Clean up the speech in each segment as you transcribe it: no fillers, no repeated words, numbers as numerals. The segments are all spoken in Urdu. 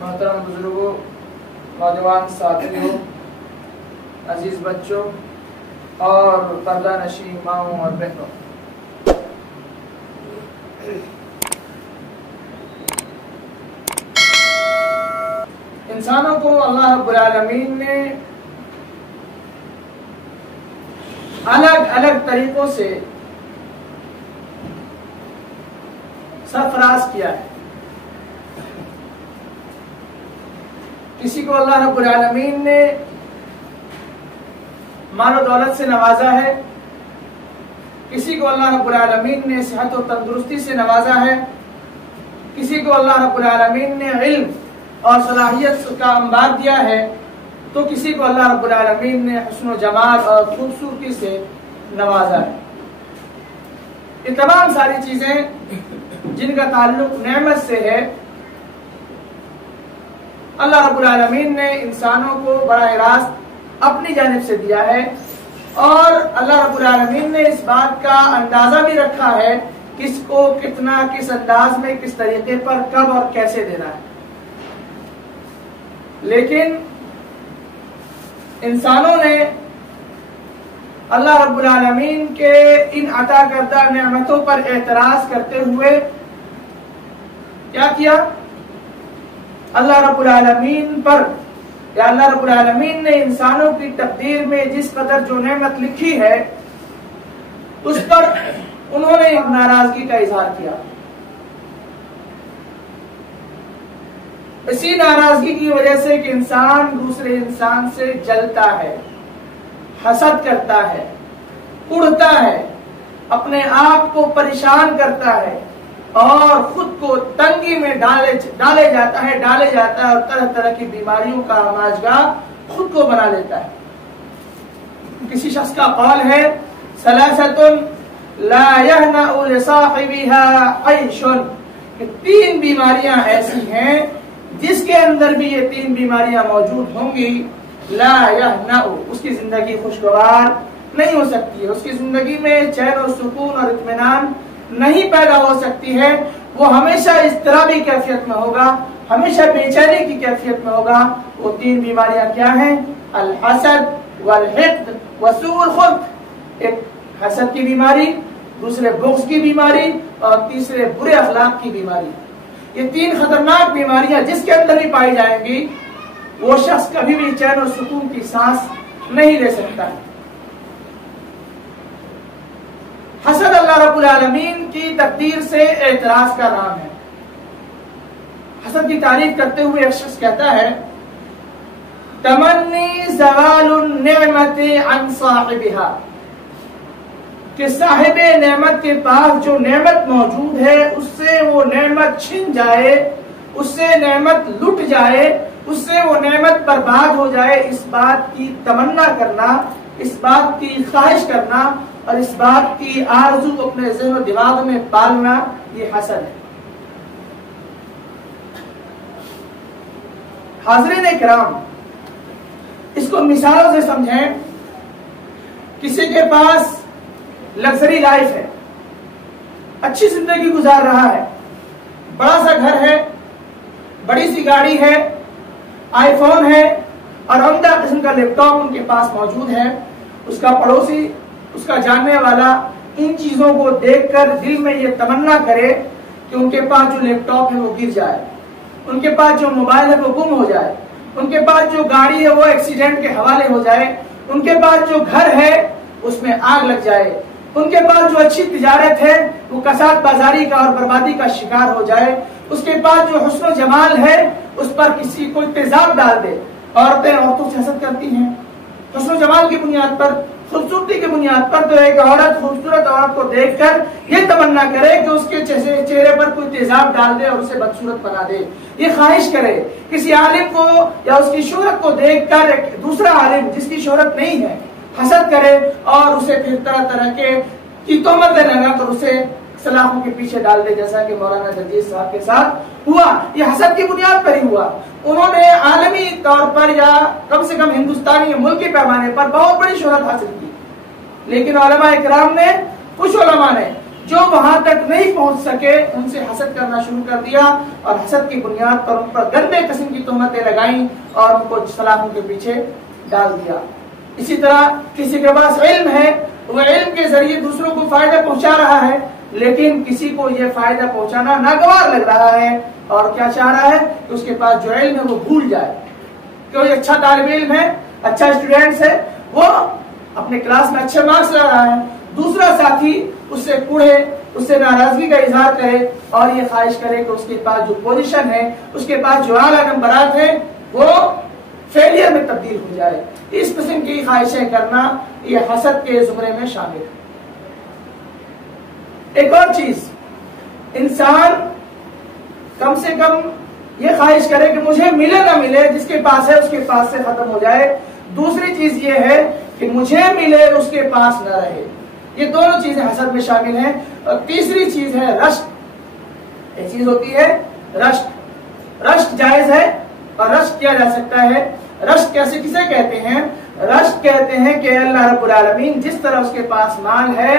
محترم بزرگوں، نوجوان ساتھیوں، عزیز بچوں اور پردہ نشین ماؤں اور بہنوں، انسانوں کو اللہ رب العالمین نے الگ الگ طریقوں سے سرفراز کیا ہے۔ کسی کو اللہ رب العالمین نے مال و دولت سے نوازا ہے، کسی کو اللہ رب العالمین نے صحت و تندرستی سے نوازا ہے، کسی کو اللہ رب العالمین نے علم اور صلاحیت کا انبار دیا ہے، تو کسی کو اللہ رب العالمین نے حسن و جمال اور خوبصورتی سے نوازا ہے۔ یہ تمام ساری چیزیں جن کا تعلق نعمت سے ہے، اللہ رب العالمین نے انسانوں کو براہ راست اپنی جانب سے دیا ہے، اور اللہ رب العالمین نے اس بات کا اندازہ بھی رکھا ہے کس کو کتنا، کس انداز میں، کس طریقے پر، کب اور کیسے دینا ہے۔ لیکن انسانوں نے اللہ رب العالمین کے ان عطا کردہ نعمتوں پر اعتراض کرتے ہوئے کیا کیا؟ اللہ رب العالمین پر یا اللہ رب العالمین نے انسانوں کی تقدیر میں جس قدر جو نعمت لکھی ہے اس پر انہوں نے ایک ناراضگی کا اظہار کیا۔ اسی ناراضگی کی وجہ سے کہ انسان دوسرے انسان سے جلتا ہے، حسد کرتا ہے، اڑتا ہے، اپنے آپ کو پریشان کرتا ہے اور خود کو تنگی میں ڈالے جاتا ہے اور طرح طرح کی بیماریوں کا آماجگاہ خود کو بنا لیتا ہے۔ کسی شخص کا قول ہے ثلاثۃ لا يهنأ لصاحبها عيش، کہ تین بیماریاں ایسی ہیں جس کے اندر بھی یہ تین بیماریاں موجود ہوں گی، لا يهنأ، اس کی زندگی خوشگوار نہیں ہو سکتی ہے، اس کی زندگی میں چین و سکون اور اطمینان نہیں پیدا ہو سکتی ہے، وہ ہمیشہ اضطرابی کیفیت میں ہوگا، ہمیشہ بے چینی کی کیفیت میں ہوگا۔ وہ تین بیماریاں کیا ہیں؟ الحسد والحقد وسوء الخلق، ایک حسد کی بیماری، دوسرے بغض کی بیماری اور تیسرے برے اخلاق کی بیماری۔ یہ تین خطرناک بیماریاں جس کے اندر بھی پائی جائیں گی، وہ شخص کبھی بھی چین و سکون کی سانس نہیں لے سکتا ہے۔ حسد اللہ رب العالمین کی تقدیر سے اعتراض کا نام ہے۔ حسد کی تعریف کرتے ہوئے ایک شخص کہتا ہے تمنی زوال النعمت عن صاحبها، کہ صاحب نعمت کے پاس جو نعمت موجود ہے اس سے وہ نعمت چھن جائے، اس سے نعمت لٹ جائے، اس سے وہ نعمت برباد ہو جائے، اس بات کی تمنا کرنا، اس بات کی خواہش کرنا اور اس بات کی آرزو اپنے ذہن و دماغ میں پالنا، یہ حسد ہے۔ حاضرین کرام، اس کو مثالوں سے سمجھیں۔ کسی کے پاس لگژری لائف ہے، اچھی زندگی گزار رہا ہے، بڑا سا گھر ہے، بڑی سی گاڑی ہے، آئی فون ہے اور عمدہ قسم کا لیپ ٹاپ ان کے پاس موجود ہے۔ اس کا پڑوسی، اس کا جاننے والا ان چیزوں کو دیکھ کر دل میں یہ تمنا کرے کہ ان کے پاس جو لیپ ٹاپ ہے وہ گر جائے، ان کے پاس جو موبائل ہے وہ گم ہو جائے، ان کے پاس جو گاڑی ہے وہ ایکسیڈنٹ کے حوالے ہو جائے، ان کے پاس جو گھر ہے اس میں آگ لگ جائے، ان کے پاس جو اچھی تجارت ہے وہ کساد بازاری کا اور بربادی کا شکار ہو جائے، اس کے پاس جو حسن و جمال ہے اس پر کسی کو تیزاب ڈال دے۔ عورتیں عورتوں سے حسد کرتی ہیں حسن و جمال کی بنیاد پر، خوبصورتی کی بنیاد پر، تو ایک عورت خوبصورت عورت کو دیکھ کر یہ تمنا کرے کہ اس کے چہرے پر کوئی تیزاب ڈال دے اور اسے بدصورت بنا دے، یہ خواہش کرے۔ کسی عالم کو یا اس کی شہرت کو دیکھ کر ایک دوسرا عالم جس کی شہرت نہیں ہے حسد کرے اور اسے پھر طرح طرح کی تہمتیں لگا کر اسے سلاخوں کے پیچھے ڈال دے، جیسا کہ مولانا جرجیز صاحب کے ساتھ ہوا۔ یہ حسد کی بنیاد پر ہی ہوا۔ انہوں نے عالمی طور پر یا کم سے کم ہندوستانی ملکی پیمانے پر بہت بڑی شہرت حاصل کی، لیکن علماء کرام نے، کچھ علماء نے جو وہاں تک نہیں پہنچ سکے ان سے حسد کرنا شروع کر دیا اور حسد کی بنیاد پر ان پر گندے قسم کی تہمتیں لگائیں اور ان کو سلاخوں کے پیچھے ڈال دیا۔ اسی طرح کسی کے پاس علم ہے، وہ علم کے ذریعے دوسروں کو فائدہ پہنچا رہا ہے، لیکن کسی کو یہ فائدہ پہنچانا ناگوار لگ رہا ہے اور کیا چاہ رہا ہے کہ اس کے پاس جو علم ہے وہ بھول جائے، کہ وہ اچھا طالب علم ہے، اچھا اسٹوڈینٹ ہے، وہ اپنے کلاس میں اچھے مارکس لا رہا ہے، دوسرا ساتھی اس سے کوڑے، اس سے ناراضگی کا اظہار کرے اور یہ خواہش کرے کہ اس کے پاس جو پوزیشن ہے، اس کے پاس جو اعلیٰ نمبرات ہیں وہ فیلئر میں تبدیل ہو جائے۔ اس قسم کی خواہشیں کرنا یہ حسد کے زمرے میں شامل ہے۔ ایک اور چیز، انسان کم سے کم یہ خواہش کرے کہ مجھے ملے نہ ملے، جس کے پاس ہے اس کے پاس سے ختم ہو جائے۔ دوسری چیز یہ ہے کہ مجھے ملے اس کے پاس نہ رہے۔ یہ دونوں چیزیں حسد میں شامل ہیں۔ اور تیسری چیز ہے رشک۔ ایک چیز ہوتی ہے رشک۔ رشک جائز ہے اور رشک کیا جا سکتا ہے۔ رشک کیسے کسے کہتے ہیں؟ رشک کہتے ہیں کہ اللہ رب العالمین جس طرح اس کے پاس مال ہے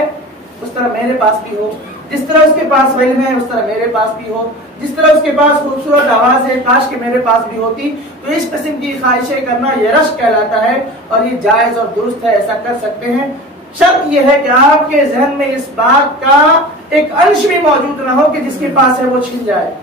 اس طرح میرے پاس بھی ہو، جس طرح اس کے پاس علم ہے اس طرح میرے پاس بھی ہو، جس طرح اس کے پاس خوبصورت آواز ہے کاش کہ میرے پاس بھی ہوتی۔ تو اس قسم کی خواہشیں کرنا یہ رشک کہلاتا ہے اور یہ جائز اور درست ہے، ایسا کر سکتے ہیں۔ شرط یہ ہے کہ آپ کے ذہن میں اس بات کا ایک انش بھی موجود نہ ہو کہ جس کے پاس ہے وہ چھن جائے۔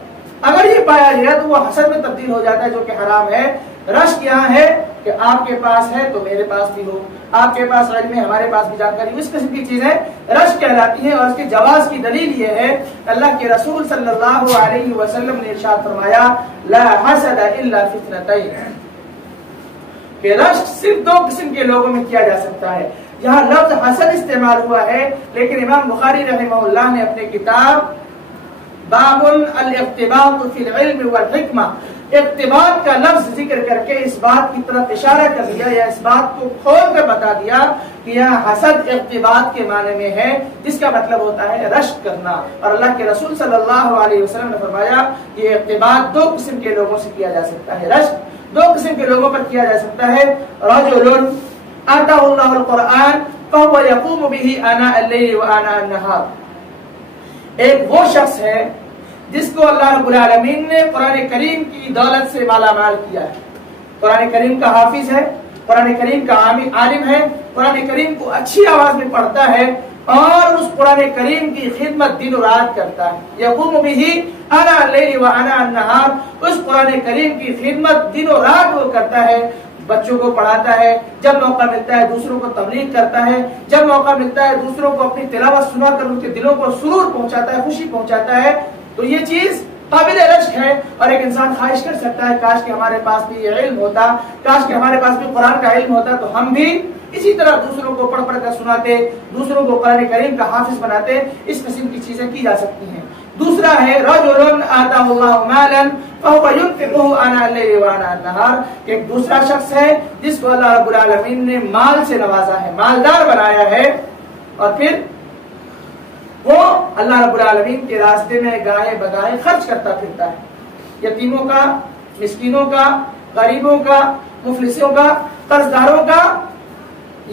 اگر یہ پایا گیا تو وہ حسد میں تبدیل ہو جاتا ہے، جو کہ حرام ہے۔ رشک یہاں ہے کہ آپ کے پاس ہے تو میرے پاس بھی ہو، آپ کے پاس علم ہے ہمارے پاس بھی جانکاری، اس قسم کی چیزیں رشک کہلاتی ہیں۔ اور اس کے جواز کی دلیل یہ ہے، اللہ کے رسول صلی اللہ علیہ وسلم نے ارشاد فرمایا لا حسد الا فی اثنتین، کہ رشک صرف دو قسم کے لوگوں میں کیا جا سکتا ہے۔ یہاں لفظ حسد استعمال ہوا ہے، لیکن امام بخاری رحمہ اللہ نے اپنے کتاب باب الاقتباط فی العلم والحکمہ اقتباط کا لفظ ذکر کر کے اس بات کی طرف اشارہ کر دیا یا اس بات کو کھول کر بتا دیا کہ یہاں حسد اقتباط کے معنی میں ہے، جس کا مطلب ہوتا ہے رشک کرنا۔ اور اللہ کے رسول صلی اللہ علیہ وسلم نے فرمایا یہ اقتباط دو قسم کے لوگوں سے کیا جا سکتا ہے، رشک دو قسم کے لوگوں پر کیا جا سکتا ہے۔ رجل آتاہ اللہ القرآن فهو يقوم به آناء اللیل وآناء النہار، ایک وہ شخص ہے جس کو اللہ رب العالمین نے قرآن کریم کی دولت سے مالا مال کیا ہے، قرآن کریم کا حافظ ہے، قرآن کریم کا عالم ہے، قرآن کریم کو اچھی آواز میں پڑھتا ہے اور اس قرآن کریم کی خدمت دن و رات کرتا ہے۔ یقوم به آناء اللیل وآناء النہار، اس قرآن کریم کی خدمت دن و رات وہ کرتا ہے، بچوں کو پڑھاتا ہے، جب موقع ملتا ہے دوسروں کو تبلیغ کرتا ہے، جب موقع ملتا ہے دوسروں کو اپنی تلاوت سنا کر ان کے دلوں کو سرور پہنچاتا ہے، خوشی پہنچاتا ہے۔ تو یہ چیز قابل رشک ہے اور ایک انسان خواہش کر سکتا ہے کاش کہ ہمارے پاس بھی یہ علم ہوتا، کاش کہ ہمارے پاس بھی قرآن کا علم ہوتا تو ہم بھی اسی طرح دوسروں کو پڑھ پڑھ کر سناتے، دوسروں کو قرآن کریم کا حافظ بناتے۔ اس قسم کی چیزیں کی جا سکتی ہیں۔ دوسرا ہے رجل آتاہ اللہ مالا فهو ينفقه آناء اللیل وآناء النہار، کہ ایک دوسرا شخص ہے جس کو اللہ رب العالمین نے مال سے نوازا ہے، مالدار بنایا ہے، اور پھر وہ اللہ رب العالمین کے راستے میں گاہے بگاہے خرچ کرتا پھرتا ہے، یتیموں کا، مسکینوں کا، غریبوں کا، مفلسوں کا، قرضداروں کا،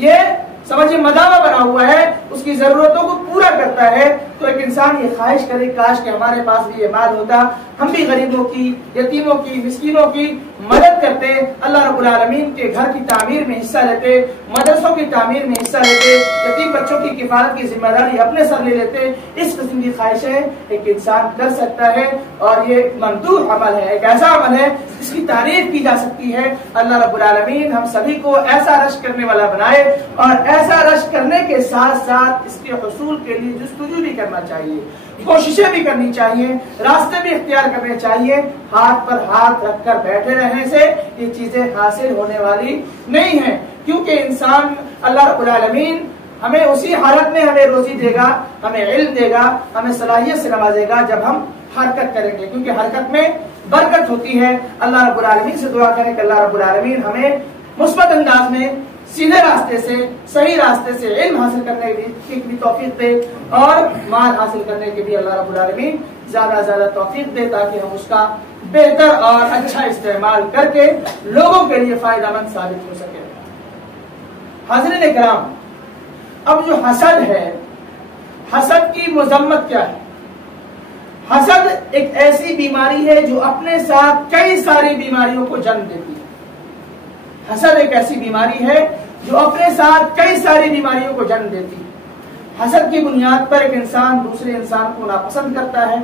یہ سمجھے مداوع بنا ہوا ہے، اس کی ضرورتوں کو پورا کرتا ہے۔ تو ایک انسان یہ خواہش کرے کاش کہ ہمارے پاس بھی یہ مال ہوتا، ہم بھی غریبوں کی، یتیموں کی، مسکینوں کی مدد کرتے، اللہ رب العالمین کے گھر کی تعمیر میں حصہ لیتے، مدرسوں کی تعمیر میں حصہ لیتے، یتیم بچوں کی کفالت کی ذمہ داری اپنے سر لے لیتے۔ اس قسم کی خواہشیں ایک انسان کر سکتا ہے اور یہ ممدوح عمل ہے، ایک ایسا عمل ہے جس کی تعریف کی جا سکتی ہے۔ اللہ رب العالمین ہم سبھی کو ایسا رشک کرنے والا بنائے اور ایسا رشک کرنے کے ساتھ ساتھ اس کے حصول کے لیے جستجو بھی کرنا چاہیے، کوششیں بھی کرنی چاہیے، راستے بھی اختیار کرنے چاہیے۔ ہاتھ پر ہاتھ رکھ کر بیٹھے رہنے سے یہ چیزیں حاصل ہونے والی نہیں ہیں، کیونکہ انسان اللہ رب العالمین ہمیں اسی حالت میں ہمیں روزی دے گا، ہمیں علم دے گا، ہمیں صلاحیت سے نوازے گا جب ہم حرکت کریں گے، کیونکہ حرکت میں برکت ہوتی ہے۔ اللہ رب العالمین سے دعا کریں کہ اللہ رب العالمین ہمیں مثبت انداز میں سیدھے راستے سے، صحیح راستے سے علم حاصل کرنے کی بھی توفیق دے اور مال حاصل کرنے کی بھی اللہ رب العالمین زیادہ سے زیادہ توفیق دے، تاکہ ہم اس کا بہتر اور اچھا استعمال کر کے لوگوں کے لیے فائدہ مند ثابت ہو سکے۔ حاضرین کرام، اب جو حسد ہے، حسد کی مذمت کیا ہے؟ حسد ایک ایسی بیماری ہے جو اپنے ساتھ کئی ساری بیماریوں کو جنم دیتی ہے۔ حسد ایک ایسی بیماری ہے جو اپنے ساتھ کئی ساری بیماریوں کو جنم دیتی ہے۔ حسد کی بنیاد پر ایک انسان دوسرے انسان کو ناپسند کرتا ہے،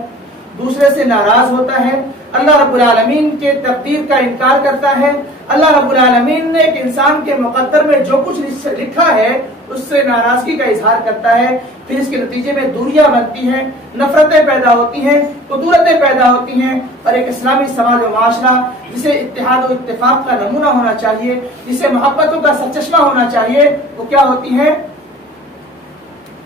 دوسرے سے ناراض ہوتا ہے، اللہ رب العالمین کے تقدیر کا انکار کرتا ہے، اللہ رب العالمین نے ایک انسان کے مقدر میں جو کچھ لکھا ہے اس سے ناراضگی کا اظہار کرتا ہے، پھر اس کے نتیجے میں دوریاں بنتی ہیں، نفرتیں پیدا ہوتی ہیں، قدورتیں پیدا ہوتی ہیں، اور ایک اسلامی سماج و معاشرہ جسے اتحاد و اتفاق کا نمونہ ہونا چاہیے، جسے محبتوں کا سرچشمہ ہونا چاہیے، وہ کیا ہوتی ہے؟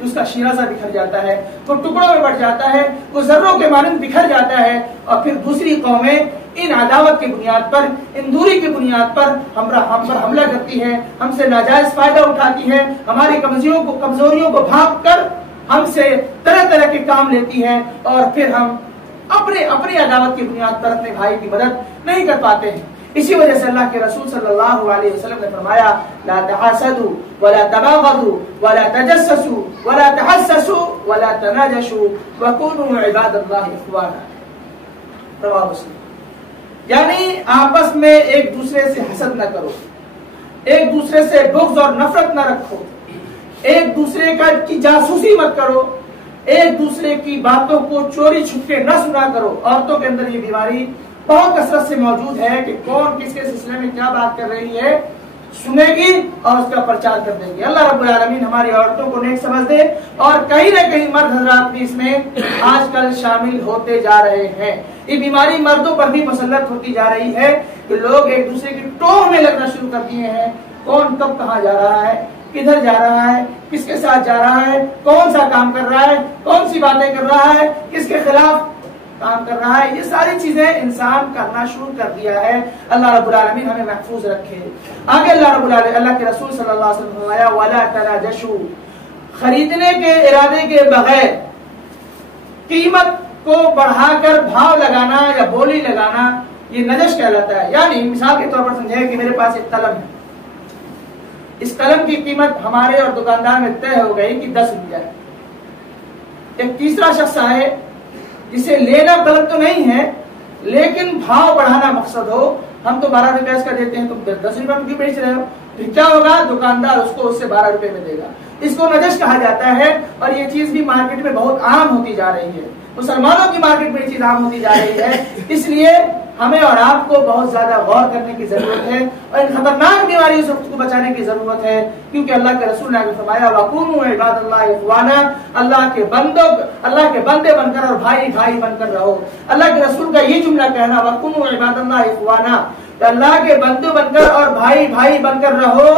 اس کا شیرازہ بکھر جاتا ہے، وہ ٹکڑوں میں بٹ جاتا ہے، وہ ذروں کے مانند بکھر جاتا ہے، اور پھر دوسری قومیں ان عداوت کی بنیاد پر، ان دوری کی بنیاد پر ہم پر حملہ کرتی ہے، ہم سے ناجائز فائدہ اٹھاتی ہے، ہماری کمزوریوں کو بھانپ کر ہم سے طرح طرح کے کام لیتی ہے، اور پھر ہم اپنی عداوت کی بنیاد پر اپنے بھائی کی مدد نہیں کر پاتے ہیں۔ اسی وجہ سے اللہ کے رسول صلی اللہ علیہ وسلم نے فرمایا لا تحاسدوا ولا تباغضوا ولا تجسسوا ولا تحسسوا ولا تناجشوا وكونوا عباد الله اخوانا، رواه مسلم۔ یعنی آپس میں ایک دوسرے سے حسد نہ کرو، ایک دوسرے سے بغض اور نفرت نہ رکھو، ایک دوسرے کی جاسوسی مت کرو، ایک دوسرے کی باتوں کو چوری چھپکے نہ سنا کرو۔ عورتوں کے اندر یہ بیماری بہت کثرت سے موجود ہے کہ کون کس کے سلسلے میں کیا بات کر رہی ہے سنے گی اور اس کا پرچار کر دے گی۔ اللہ رب العالمین ہماری عورتوں کو نیک سمجھ دے، اور کہیں نہ کہیں مرد حضرات بھی اس میں آج کل شامل ہوتے جا رہے ہیں۔ یہ بیماری مردوں پر بھی مسلط ہوتی جا رہی ہے کہ لوگ ایک دوسرے کی ٹوہ میں لگنا شروع کر دیے ہیں، کون کب کہاں جا رہا ہے، کدھر جا رہا ہے، کس کے ساتھ جا رہا ہے، کون سا کام کر رہا ہے، کون سی باتیں کر رہا ہے، کس کے خلاف کام کر رہا ہے، یہ ساری چیزیں انسان کرنا شروع کر دیا ہے۔ اللہ رب العالمین ہمیں محفوظ رکھے۔ آگے اللہ کے رسول صلی اللہ علیہ وسلم نے فرمایا وَلَا تَنَاجَشُوا، خریدنے کے ارادے کے بغیر قیمت کو بڑھا کر بھاؤ لگانا یا بولی لگانا یہ نجش کہلاتا ہے۔ یعنی مثال کے طور پر سمجھے کہ میرے پاس ایک قلم ہے، اس قلم کی قیمت ہمارے اور دکاندار میں طے ہو گئی کہ 10 روپیہ ہے۔ ایک تیسرا شخص آئے جسے لینا غلط تو نہیں ہے لیکن بھاؤ بڑھانا مقصد ہو، ہم تو 12 روپے اس کا دیتے ہیں، تم 10 روپے میں کیوں بیچ رہے ہو؟ پھر کیا ہوگا؟ دکاندار اس کو اس سے 12 روپے میں دے گا۔ اس کو نجش کہا جاتا ہے، اور یہ چیز بھی مارکیٹ میں بہت عام ہوتی جا رہی ہے، مسلمانوں کی مارکیٹ میں یہ چیز عام ہوتی جا رہی ہے۔ اس لیے ہمیں اور آپ کو بہت زیادہ غور کرنے کی ضرورت ہے، اور ان خطرناک بیماریوں سے خود کو بچانے کی ضرورت ہے، کیونکہ اللہ کے رسول نے فرمایا وَكُونُوا عِبَادَ اللَّهِ إِخْوَانًا، اللہ کے بندے بن کر اور بھائی بھائی بن کر رہو۔ اللہ کے رسول کا یہ جملہ کہنا وَكُونُوا عِبَادَ اللَّهِ إِخْوَانًا، کہ اللہ کے بندے بن کر اور بھائی بھائی بن کر رہو،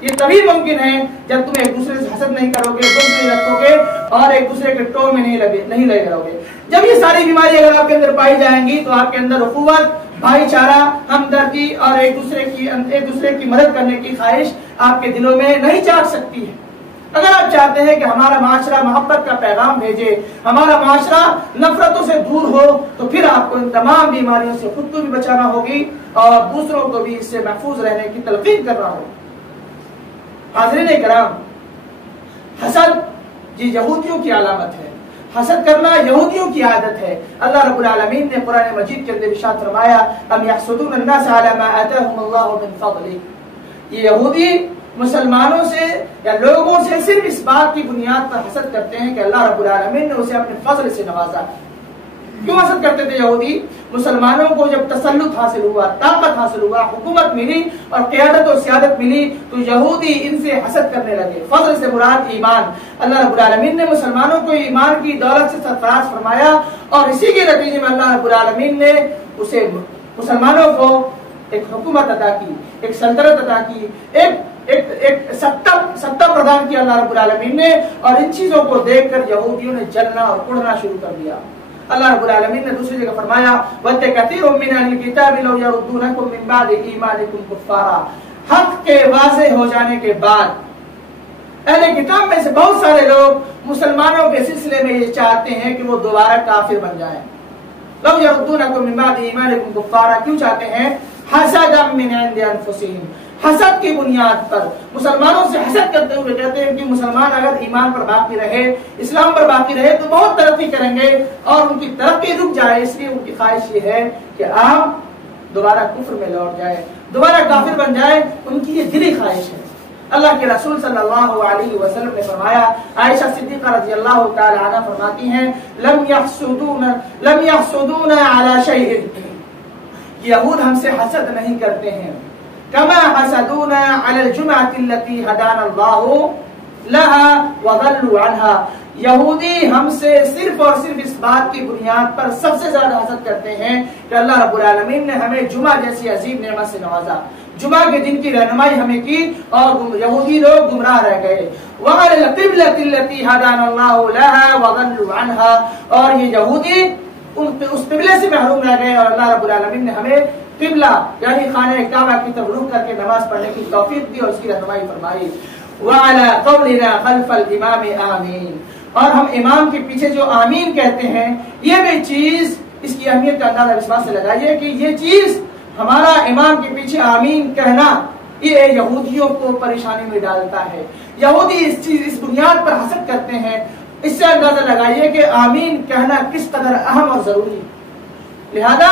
یہ تبھی ممکن ہے جب تم ایک دوسرے سے حسد نہیں کرو گے، بغض نہیں رکھو گے، اور ایک دوسرے کے ٹوہ میں نہیں لگے رہو گے۔ جب یہ ساری بیماری اگر آپ کے اندر پائی جائیں گی تو آپ کے اندر اخوت، بھائی چارہ، ہمدردی اور ایک دوسرے کی مدد کرنے کی خواہش آپ کے دلوں میں نہیں جاگ سکتی ہے۔ اگر آپ چاہتے ہیں کہ ہمارا معاشرہ محبت کا پیغام بھیجے، ہمارا معاشرہ نفرتوں سے دور ہو، تو پھر آپ کو ان تمام بیماریوں سے خود کو بھی بچانا ہوگی اور دوسروں کو بھی اس سے محفوظ رہنے کی تلقین کرنا ہوگی۔ حاضرین کرام، حسد یہ یہودیوں کی علامت ہے، حسد کرنا یہودیوں کی عادت ہے۔ اللہ رب العالمین نے قرآن مجید کے اندر ارشاد فرمایا ام یحسدون الناس علی ما آتاهم اللہ من فضلہ، یہ یہودی مسلمانوں سے یا لوگوں سے صرف اس بات کی بنیاد پر حسد کرتے ہیں کہ اللہ رب العالمین نے اسے اپنے فضل سے نوازا۔ کیوں حسد کرتے تھے یہودی؟ مسلمانوں کو جب تسلط حاصل ہوا، طاقت حاصل ہوا، حکومت ملی اور قیادت و سیادت ملی تو یہودی ان سے حسد کرنے لگے۔ فضل سے مراد ایمان، اللہ رب العالمین نے مسلمانوں کو ایمان کی دولت سے سرفراز فرمایا، اور اسی کے نتیجے میں اللہ رب العالمین نے اسے مسلمانوں کو ایک حکومت عطا کی، ایک سلطنت عطا کی، ایک سطح پردان کیا اللہ رب العالمین نے، اور ان چیزوں کو دیکھ کر یہودیوں نے جلنا اور اڑنا شروع کر دیا۔ اللہ رب العالمین نے دوسری جگہ فرمایا وَدَّ كَثِيرٌ مِّنْ أَهْلِ الْكِتَابِ لَوْ يَرُدُّونَكُم مِّن بَعْدِ إِيمَانِكُمْ كُفَّارًا، حق کے واضح ہو جانے کے بعد اہل کتاب میں سے بہت سارے لوگ مسلمانوں کے سلسلے میں یہ چاہتے ہیں کہ وہ دوبارہ کافر بن جائیں۔ لَوْ يَرُدُّونَكُم مِّن بَعْدِ إِيمَانِكُمْ كُفَّارًا، کیوں چاہتے ہیں؟ حَسَدًا مِّنْ عِندِ أَنفُسِهِمْ، حسد کی بنیاد پر مسلمانوں سے حسد کرتے ہوئے کہتے ہیں کہ مسلمان اگر ایمان پر باقی رہے، اسلام پر باقی رہے تو بہت ترقی کریں گے، اور ان کی ترقی رک جائے اس لیے ان کی خواہش یہ ہے کہ آپ دوبارہ کفر میں لوٹ جائے، دوبارہ کافر بن جائے، ان کی یہ دلی خواہش ہے۔ اللہ کے رسول صلی اللہ علیہ وسلم نے فرمایا، عائشہ صدیقہ رضی اللہ تعالی عنہ فرماتی ہیں، لم يحسدون على شيء، یہود ہم سے حسد نہیں کرتے ہیں، كما حسدونا على الجمعة التي هدانا الله لها وضلوا عنها، یہودی ہم سے صرف اور صرف اس بات کی بنیاد پر سب سے زیادہ حسد کرتے ہیں کہ اللہ رب العالمین نے ہمیں جمعہ جیسی عظیم نعمت سے نوازا، جمعہ کے دن کی رہنمائی ہمیں کی، اور یہودی لوگ گمراہ رہ گئے۔ وعلى القبلة التي هدانا الله لها وضلوا عنها، اور یہ یہودی اس قبلے سے محروم رہ گئے، اور اللہ رب العالمین نے ہمیں قبلہ یعنی خانہ کعبہ کی طرف رخ کر کے نماز پڑھنے کی توفیق دی اور اس کی رہنمائی فرمائی۔ وعلى قولنا خلف الامام آمین، اور ہم امام کے پیچھے جو آمین کہتے ہیں، یہ بھی چیز اس کی اہمیت کا اندازہ اس بات سے لگائیے کہ یہ چیز ہمارا امام کے پیچھے آمین کہنا یہ یہودیوں کو پریشانی میں ڈالتا ہے۔ یہودی اس بنیاد پر حسد کرتے ہیں، اس سے اندازہ لگائیے کہ آمین کہنا کس قدر اہم اور ضروری ہے۔ لہذا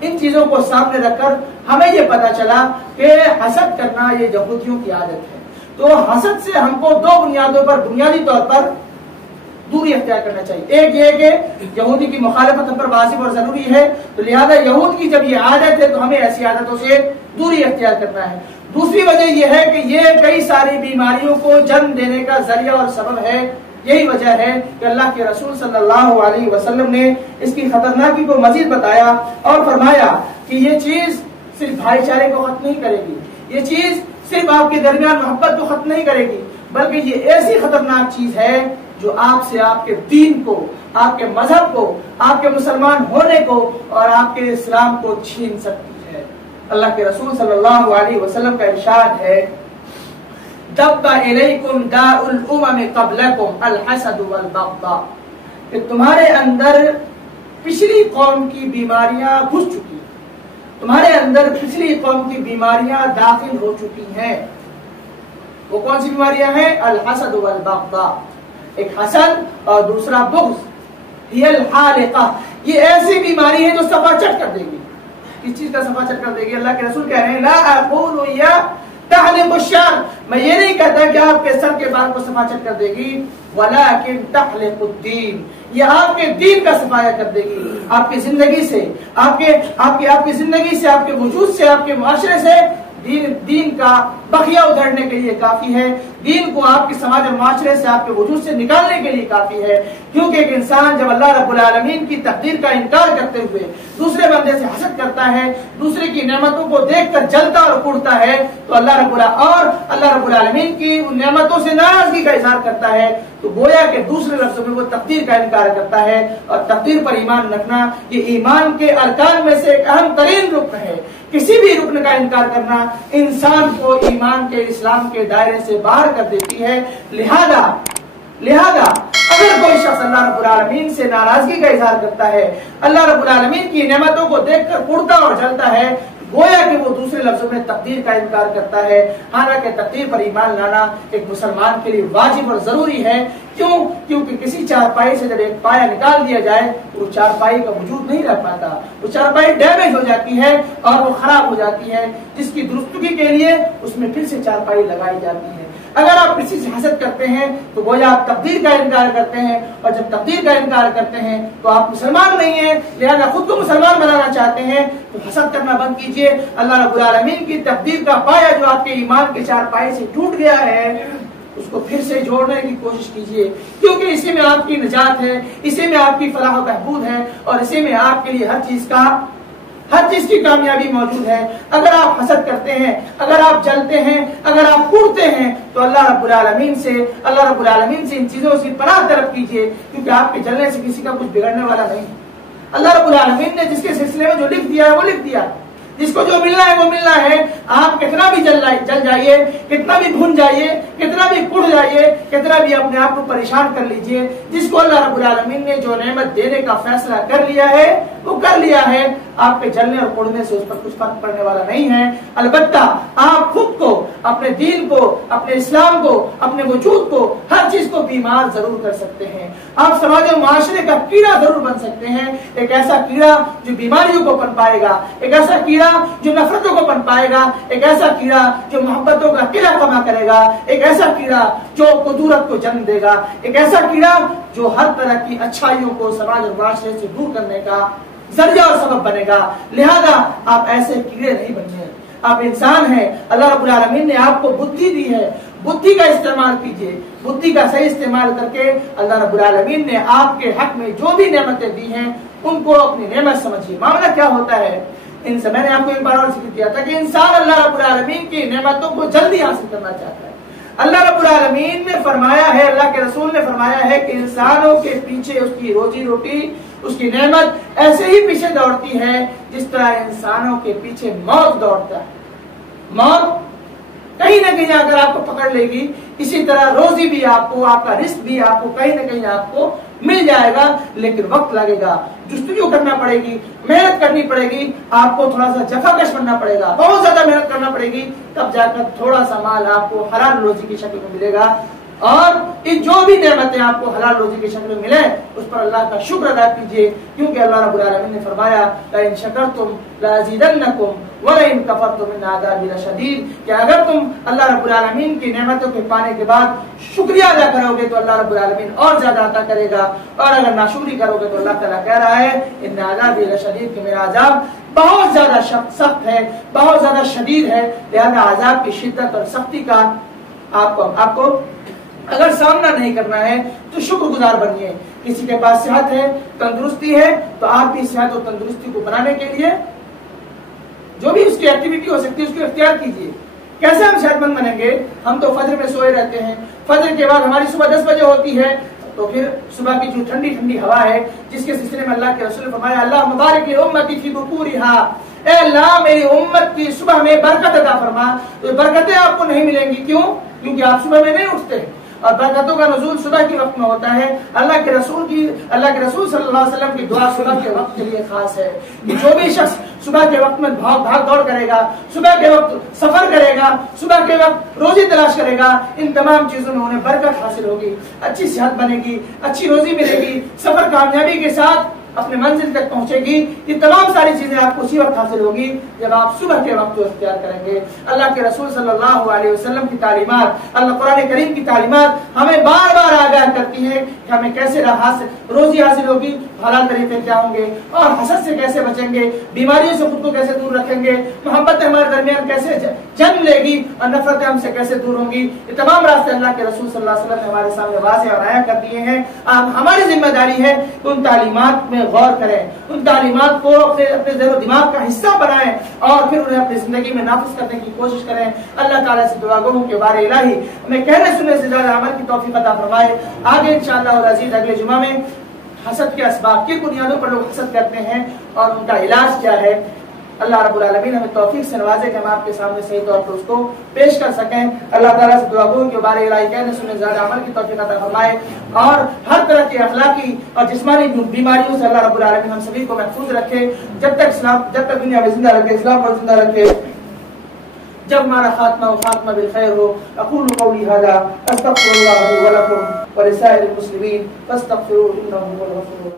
ان چیزوں کو سامنے رکھ کر ہمیں یہ پتا چلا کہ حسد کرنا یہ یہودیوں کی عادت ہے۔ تو حسد سے ہم کو دو بنیادوں پر بنیادی طور پر دوری اختیار کرنا چاہیے۔ ایک یہ کہ یہودی کی مخالفت ہم پر واجب اور ضروری ہے، تو لہذا یہود کی جب یہ عادت ہے تو ہمیں ایسی عادتوں سے دوری اختیار کرنا ہے۔ دوسری وجہ یہ ہے کہ یہ کئی ساری بیماریوں کو جنم دینے کا ذریعہ اور سبب ہے۔ یہی وجہ ہے کہ اللہ کے رسول صلی اللہ علیہ وسلم نے اس کی خطرناکی کو مزید بتایا اور فرمایا کہ یہ چیز صرف بھائی چارے کو ختم نہیں کرے گی، یہ چیز صرف آپ کے درمیان محبت کو ختم نہیں کرے گی، بلکہ یہ ایسی خطرناک چیز ہے جو آپ سے آپ کے دین کو، آپ کے مذہب کو، آپ کے مسلمان ہونے کو اور آپ کے اسلام کو چھین سکتی ہے۔ اللہ کے رسول صلی اللہ علیہ وسلم کا ارشاد ہے، دب الیکم داء الامم قبلکم الحسد والبغضاء، کہ تمہارے اندر پچھلی قوم کی بیماریاں گھس چکی، تمہارے اندر پچھلی قوم کی بیماریاں داخل ہو چکی ہیں۔ وہ کون سی بیماریاں ہیں؟ الحسد والبغضاء، ایک حسد اور دوسرا بغض۔ ہی الحالقہ، یہ ایسی بیماری ہے جو صفا چٹ کر دے گی۔ کس چیز کا صفا چٹ کر دے گی؟ اللہ کے رسول کہہ رہے ہیں، لا اقول یا تحلق الشعر، میں یہ نہیں کہتا کہ آپ کے سر کے بال کو صفا چٹ کر دے گی، ولکن تحلق الدین، یہ آپ کے دین کا صفایا کر دے گی، آپ کی زندگی سے، آپ کی زندگی سے، آپ کے وجود سے، آپ کے معاشرے سے دین کا بخیہ ادھڑنے کے لیے کافی ہے، دین کو آپ کے سماج اور معاشرے سے، آپ کے وجود سے نکالنے کے لیے کافی ہے۔ کیونکہ ایک انسان جب اللہ رب العالمین کی تقدیر کا انکار کرتے ہوئے دوسرے بندے سے حسد کرتا ہے، دوسرے کی نعمتوں کو دیکھ کر جلتا اور اکڑتا ہے، تو اللہ رب العالمین کی ان نعمتوں سے ناراضگی کا اظہار کرتا ہے، تو گویا کہ دوسرے لفظوں میں وہ تقدیر کا انکار کرتا ہے۔ اور تقدیر پر ایمان رکھنا یہ ایمان کے ارکان میں سے ایک اہم ترین رکن ہے۔ کسی بھی رکن کا انکار کرنا انسان کو ایمان کے، اسلام کے دائرے سے باہر کر دیتی ہے۔ لہذا اگر کوئی شخص اللہ رب العالمین سے ناراضگی کا اظہار کرتا ہے، اللہ رب العالمین کی نعمتوں کو دیکھ کر اڑتا اور جلتا ہے، گویا کہ وہ دوسرے لفظوں میں تقدیر کا انکار کرتا ہے۔ حالانکہ تقدیر پر ایمان لانا ایک مسلمان کے لیے واجب اور ضروری ہے۔ کیونکہ کسی چارپائی سے جب ایک پایا نکال دیا جائے تو وہ چارپائی کا وجود نہیں رہ پاتا، وہ چارپائی ڈیمیج ہو جاتی ہے اور وہ خراب ہو جاتی ہے، جس کی درستگی کے لیے اس میں پھر سے چارپائی لگائی جاتی ہے۔ اگر آپ کسی سے حسد کرتے ہیں تو گویا آپ تقدیر کا انکار کرتے ہیں، اور جب تقدیر کا انکار کرتے ہیں تو آپ مسلمان نہیں ہیں۔ لہذا خود کو مسلمان بنانا چاہتے ہیں تو حسد کرنا بند کیجئے۔ اللہ رب العالمین کی تقدیر کا پایا جو آپ کے ایمان کے چارپائی سے ٹوٹ گیا ہے، اس کو پھر سے جوڑنے کی کوشش کیجئے، کیونکہ اسی میں آپ کی نجات ہے، اسی میں آپ کی فلاح و بہبود ہے، اور اسی میں آپ کے لیے ہر چیز کی کامیابی موجود ہے۔ اگر آپ حسد کرتے ہیں، اگر آپ جلتے ہیں، اگر آپ ٹوٹتے ہیں، تو اللہ رب العالمین سے ان چیزوں سے پناہ طلب کیجئے، کیونکہ آپ کے جلنے سے کسی کا کچھ بگڑنے والا نہیں۔ اللہ رب العالمین نے جس کے سلسلے میں جو لکھ دیا ہے وہ لکھ دیا، جس کو جو ملنا ہے وہ ملنا ہے۔ آپ کتنا بھی جل جائیے، کتنا بھی بھن جائیے، کتنا بھی کڑ جائیے، کتنا بھی اپنے آپ کو پریشان کر لیجئے، جس کو اللہ رب العالمین نے جو نعمت دینے کا فیصلہ کر لیا ہے وہ کر لیا ہے۔ آپ کے جلنے اور کوڑنے سے اس پر کچھ فرق پڑنے والا نہیں ہے۔ البتہ آپ خود کو، اپنے دین کو، اپنے اسلام کو، اپنے وجود کو، ہر چیز کو بیمار ضرور کر سکتے ہیں۔ آپ سماج و معاشرے کا کیڑا ضرور بن سکتے ہیں، ایک ایسا کیڑا جو بیماریوں کو پنپائے گا، ایک ایسا کیڑا جو نفرتوں کو پنپائے گا، ایک ایسا کیڑا جو محبتوں کا قلعہ کما کرے گا، ایک ایسا کیڑا جو قدورت کو جنم دے گا، ایک ایسا کیڑا جو ہر طرح کی اچھائیوں کو سماج اور معاشرے سے دور کرنے کا ذریعہ اور سبب بنے گا۔ لہذا آپ ایسے کیڑے نہیں بنیے، آپ انسان ہیں۔ اللہ رب العالمین نے آپ کو بدھی دی ہے، بدھی کا استعمال کیجئے، بدھی کا صحیح استعمال کر کے اللہ رب العالمین نے آپ کے حق میں جو بھی نعمتیں دی ہیں ان کو اپنی نعمت سمجھیے۔ معاملہ کیا ہوتا ہے، میں نے آپ کو ایک بار اور ذکر کیا تھا کہ انسان اللہ رب العالمین کی نعمتوں کو جلدی حاصل کرنا چاہتا ہے۔ اللہ رب العالمین نے فرمایا ہے، اللہ کے رسول نے فرمایا ہے کہ انسانوں کے پیچھے اس کی روزی روٹی، اس کی نعمت ایسے ہی پیچھے دوڑتی ہے جس طرح انسانوں کے پیچھے موت دوڑتا ہے۔ موت کہیں نہ کہیں اگر آپ کو پکڑ لے گی، اسی طرح روزی بھی آپ کو، آپ کا رزق بھی آپ کو کہیں نہ کہیں آپ کو مل جائے گا، لیکن وقت لگے گا، جستجو کرنا پڑے گی، محنت کرنی پڑے گی، آپ کو تھوڑا سا جفاکش بننا پڑے گا، بہت زیادہ محنت کرنا پڑے گی، تب جا کر تھوڑا سا مال آپ کو حلال روزی کی شکل میں ملے گا۔ اور جو بھی نعمتیں آپ کو حلال روزی کی شکل میں ملے اس پر اللہ کا شکر ادا کیجیے، کیونکہ اللہ رب العالمین نے فرمایا لئن شکرتم لازیدنکم ولئن کفرتم ان عذابی لشدید، کہ اگر تم اللہ رب العالمین کی نعمتوں کے پانے کے بعد شکریہ ادا کرو گے تو اللہ رب العالمین اور زیادہ عطا کرے گا، اور اگر ناشکری کرو گے تو اللہ تعالیٰ کہہ رہا ہے ان عذابی لشدید، کہ میرا عذاب بہت زیادہ سخت ہے، بہت زیادہ شدید ہے۔ لہذا عذاب کی شدت اور سختی کا آپ کو اگر سامنا نہیں کرنا ہے تو شکر گزار بنیے۔ کسی کے پاس صحت ہے، تندرستی ہے، تو آپ بھی صحت اور تندرستی کو بنانے کے لیے جو بھی اس کی ایکٹیویٹی ہو سکتی ہے اس کو اختیار کیجیے۔ کیسے ہم صحت مند بنیں گے؟ ہم تو فجر میں سوئے رہتے ہیں، فجر کے بعد ہماری صبح 10 بجے ہوتی ہے، تو پھر صبح کی جو ٹھنڈی ٹھنڈی ہوا ہے جس کے سلسلے میں اللہ کے رسول نے فرمایا اللہ مبارک امتی فی بکورہا، اے اللہ میری امت کی صبح میں برکت عطا فرما۔ تو برکتیں آپ کو نہیں ملیں گی، کیوں؟ کیونکہ آپ صبح میں نہیں اٹھتے، اور برکتوں کا نزول صبح کے وقت میں ہوتا ہے۔ اللہ کے رسول صلی اللہ علیہ وسلم کی دعا صبح کے وقت کے لیے خاص ہے کہ جو بھی شخص صبح کے وقت میں بھاگ دوڑ کرے گا، صبح کے وقت سفر کرے گا، صبح کے وقت روزی تلاش کرے گا، ان تمام چیزوں میں انہیں برکت حاصل ہوگی، اچھی صحت بنے گی، اچھی روزی ملے گی، سفر کامیابی کے ساتھ اپنے منزل تک پہنچے گی۔ یہ تمام ساری چیزیں آپ کو اسی وقت حاصل ہوگی جب آپ صبح کے وقت کو اختیار کریں گے۔ اللہ کے رسول صلی اللہ علیہ وسلم کی تعلیمات، اللہ قرآن کریم کی تعلیمات ہمیں بار بار آگاہ کرتی ہے کہ ہمیں کیسے روزی حاصل ہوگی، حلال طریقے کیا ہوں گے، اور حسد سے کیسے بچیں گے، بیماریوں سے خود کو کیسے دور رکھیں گے، محبت ہمارے درمیان کیسے جنم لے گی، اور نفرتیں ہم سے کیسے دور ہوں گی۔ یہ تمام راستے اللہ کے رسول صلی اللہ علیہ وسلم نے ہمارے سامنے واضح اور عیاں کر دیے ہیں۔ ہماری ذمہ داری ہے کہ ان تعلیمات میں غور کریں، ان تعلیمات کو اپنے ذہن و دماغ کا حصہ بنائیں، اور پھر انہیں اپنی زندگی میں نافذ کرنے کی کوشش کریں۔ اللہ تعالیٰ سے دعا گو کہ بار الہی ہمیں کہنے سننے سے زیادہ عمل کی توفیق عطا فرمائے۔ آگے انشاءاللہ العزیز اگلے جمعہ میں حسد کے اسباب، کن بنیادوں پر لوگ حسد کرتے ہیں اور ان کا علاج کیا ہے، اللہ رب العالمین ہمیں توفیق سے نوازے کہ ہم آپ کے سامنے صحیح طور پر اس کو پیش کر سکیں۔ اللہ تعالیٰ سے دعا گو کہ بار الہی کہنے سننے زیادہ عمل کی توفیق عطا فرمائے، اور ہر طرح کی اخلاقی اور جسمانی بیماریوں سے اللہ رب العالمین ہم سبھی کو محفوظ رکھے، جب تک دنیا میں زندہ رکھے، اسلام پر زندہ رکھے، جب ہمارا خاتمہ بالخیر ہو۔ اقول قولی ھذا استغفر اللہ لي ولكم ولسائر المسلمين فاستغفروه انه هو الغفور